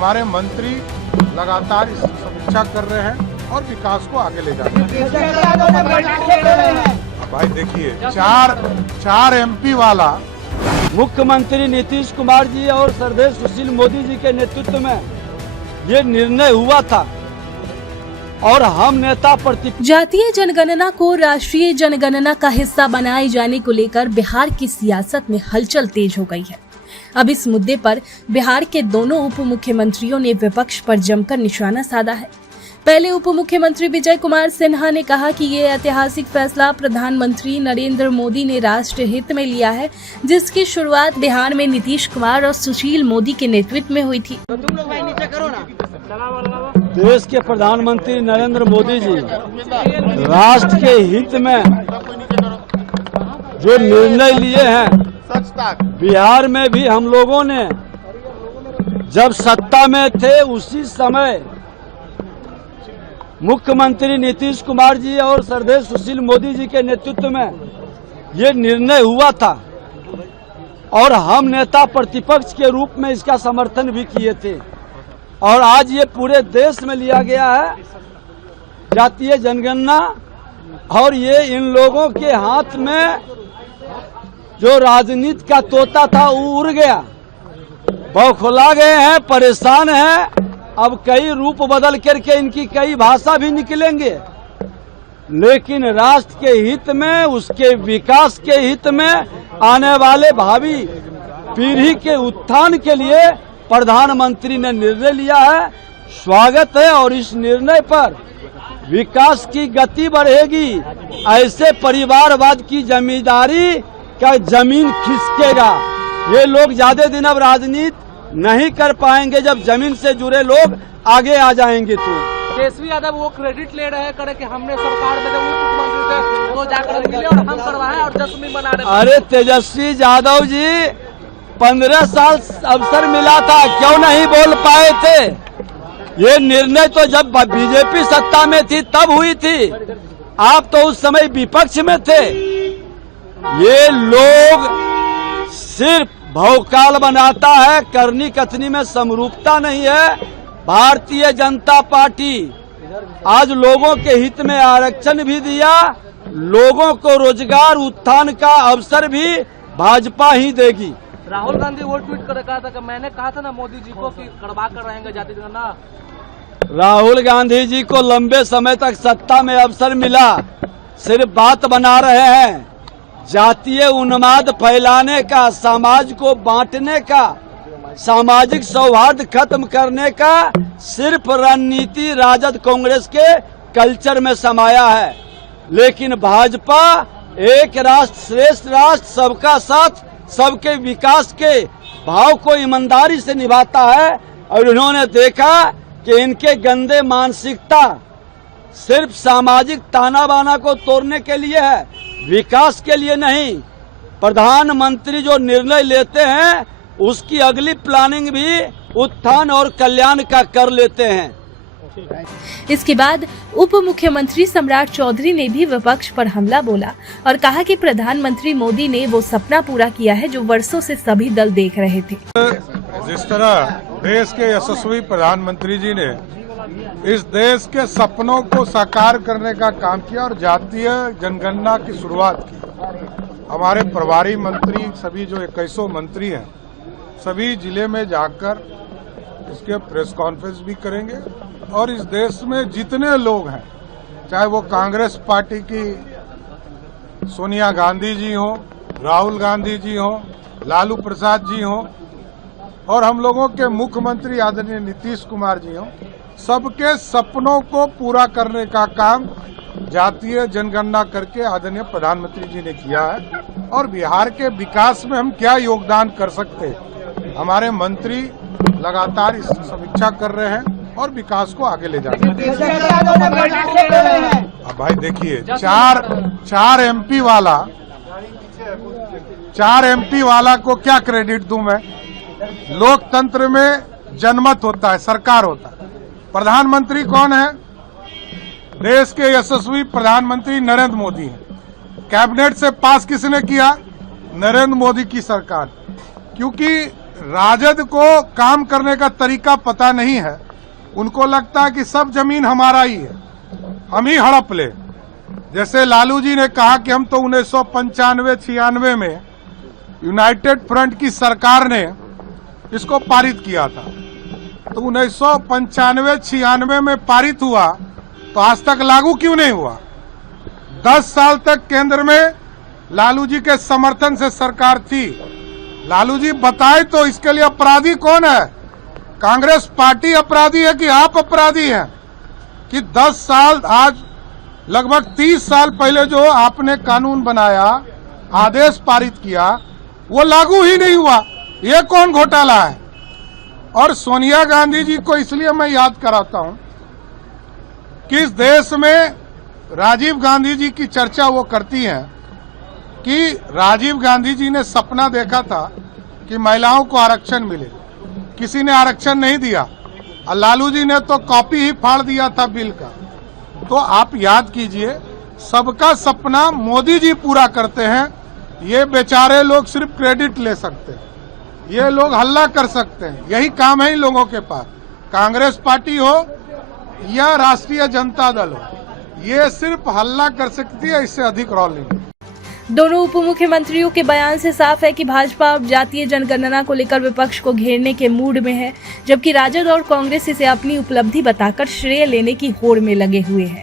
हमारे मंत्री लगातार इस समीक्षा कर रहे हैं और विकास को आगे ले जा रहे हैं। भाई देखिए, चार एमपी वाला मुख्यमंत्री नीतीश कुमार जी और सरदेश सुशील मोदी जी के नेतृत्व में ये निर्णय हुआ था और हम नेता जातीय जनगणना को राष्ट्रीय जनगणना का हिस्सा बनाए जाने को लेकर बिहार की सियासत में हलचल तेज हो गई है। अब इस मुद्दे पर बिहार के दोनों उप मुख्यमंत्रियों ने विपक्ष पर जमकर निशाना साधा है। पहले उप मुख्यमंत्री विजय कुमार सिन्हा ने कहा कि ये ऐतिहासिक फैसला प्रधानमंत्री नरेंद्र मोदी ने राष्ट्र हित में लिया है, जिसकी शुरुआत बिहार में नीतीश कुमार और सुशील मोदी के नेतृत्व में हुई थी। देश के प्रधानमंत्री नरेंद्र मोदी जी राष्ट्र के हित में जो निर्णय लिए हैं, बिहार में भी हम लोगों ने जब सत्ता में थे उसी समय मुख्यमंत्री नीतीश कुमार जी और सरदेश सुशील मोदी जी के नेतृत्व में ये निर्णय हुआ था और हम नेता प्रतिपक्ष के रूप में इसका समर्थन भी किए थे और आज ये पूरे देश में लिया गया है जातीय जनगणना। और ये इन लोगों के हाथ में जो राजनीति का तोता था वो उड़ गया, बौखला गए हैं, परेशान हैं। अब कई रूप बदल करके इनकी कई भाषा भी निकलेंगे, लेकिन राष्ट्र के हित में, उसके विकास के हित में, आने वाले भावी पीढ़ी के उत्थान के लिए प्रधानमंत्री ने निर्णय लिया है। स्वागत है और इस निर्णय पर विकास की गति बढ़ेगी। ऐसे परिवारवाद की जमींदारी का जमीन खिसकेगा। ये लोग ज्यादा दिन अब राजनीति नहीं कर पाएंगे। जब जमीन से जुड़े लोग आगे आ जाएंगे तेजस्वी यादव वो क्रेडिट ले रहे हैं कि हमने सरकार में जब मुख्यमंत्री थे तो जाकर मिले और हम करवाए और जश्न मना रहे। अरे तेजस्वी यादव जी 15 साल अवसर मिला था, क्यों नहीं बोल पाए थे? ये निर्णय तो जब बीजेपी सत्ता में थी तब हुई थी, आप तो उस समय विपक्ष में थे। ये लोग सिर्फ भौकाल बनाता है, करनी कथनी में समरूपता नहीं है। भारतीय जनता पार्टी आज लोगों के हित में आरक्षण भी दिया, लोगों को रोजगार उत्थान का अवसर भी भाजपा ही देगी। राहुल गांधी वो ट्वीट कर कहा था कि मैंने कहा था ना मोदी जी को कि करवा कर रहेंगे जाति जनगणना। राहुल गांधी जी को लंबे समय तक सत्ता में अवसर मिला, सिर्फ बात बना रहे हैं। जातीय उन्माद फैलाने का, समाज को बांटने का, सामाजिक सौहार्द खत्म करने का सिर्फ रणनीति राजद कांग्रेस के कल्चर में समाया है। लेकिन भाजपा एक राष्ट्र श्रेष्ठ राष्ट्र, सबका साथ, सबके विकास के भाव को ईमानदारी से निभाता है। और इन्होंने देखा कि इनके गंदे मानसिकता सिर्फ सामाजिक ताना बाना को तोड़ने के लिए है, विकास के लिए नहीं। प्रधानमंत्री जो निर्णय लेते हैं उसकी अगली प्लानिंग भी उत्थान और कल्याण का कर लेते हैं। इसके बाद उप मुख्यमंत्री सम्राट चौधरी ने भी विपक्ष पर हमला बोला और कहा कि प्रधानमंत्री मोदी ने वो सपना पूरा किया है जो वर्षों से सभी दल देख रहे थे। जिस तरह देश के यशस्वी प्रधानमंत्री जी ने इस देश के सपनों को साकार करने का काम किया और जातीय जनगणना की शुरुआत की। हमारे प्रभारी मंत्री, सभी जो 21 मंत्री हैं, सभी जिले में जाकर इसके प्रेस कॉन्फ्रेंस भी करेंगे और इस देश में जितने लोग हैं, चाहे वो कांग्रेस पार्टी की सोनिया गांधी जी हो, राहुल गांधी जी हो, लालू प्रसाद जी हो और हम लोगों के मुख्यमंत्री आदरणीय नीतीश कुमार जी हो, सबके सपनों को पूरा करने का काम जातीय जनगणना करके आदरणीय प्रधानमंत्री जी ने किया है। और बिहार के विकास में हम क्या योगदान कर सकते हैं, हमारे मंत्री लगातार इस समीक्षा कर रहे हैं और विकास को आगे ले जा रहे हैं। अब भाई देखिए, चार एमपी वाला को क्या क्रेडिट दूं मैं? लोकतंत्र में जनमत होता है, सरकार होता है। प्रधानमंत्री कौन है? देश के यशस्वी प्रधानमंत्री नरेंद्र मोदी हैं। कैबिनेट से पास किसने किया? नरेंद्र मोदी की सरकार। क्योंकि राजद को काम करने का तरीका पता नहीं है। उनको लगता है कि सब जमीन हमारा ही है, हम ही हड़प ले। जैसे लालू जी ने कहा कि हम तो 1995-96 में यूनाइटेड फ्रंट की सरकार ने इसको पारित किया था, तो 1995-96 में पारित हुआ तो आज तक लागू क्यों नहीं हुआ? 10 साल तक केंद्र में लालू जी के समर्थन से सरकार थी। लालू जी बताए तो इसके लिए अपराधी कौन है? कांग्रेस पार्टी अपराधी है कि आप अपराधी हैं? कि 10 साल, आज लगभग 30 साल पहले जो आपने कानून बनाया, आदेश पारित किया, वो लागू ही नहीं हुआ। ये कौन घोटाला है? और सोनिया गांधी जी को इसलिए मैं याद कराता हूं कि इस देश में राजीव गांधी जी की चर्चा वो करती हैं कि राजीव गांधी जी ने सपना देखा था कि महिलाओं को आरक्षण मिले, किसी ने आरक्षण नहीं दिया, और लालू जी ने तो कॉपी ही फाड़ दिया था बिल का। तो आप याद कीजिए, सबका सपना मोदी जी पूरा करते हैं। ये बेचारे लोग सिर्फ क्रेडिट ले सकते हैं, ये लोग हल्ला कर सकते हैं, यही काम है इन लोगों के पास। कांग्रेस पार्टी हो या राष्ट्रीय जनता दल हो, ये सिर्फ हल्ला कर सकती है, इससे अधिक रोल नहीं। दोनों उप मुख्यमंत्रियों के बयान से साफ है कि भाजपा अब जातीय जनगणना को लेकर विपक्ष को घेरने के मूड में है, जबकि राजद और कांग्रेस इसे अपनी उपलब्धि बताकर श्रेय लेने की होड़ में लगे हुए हैं।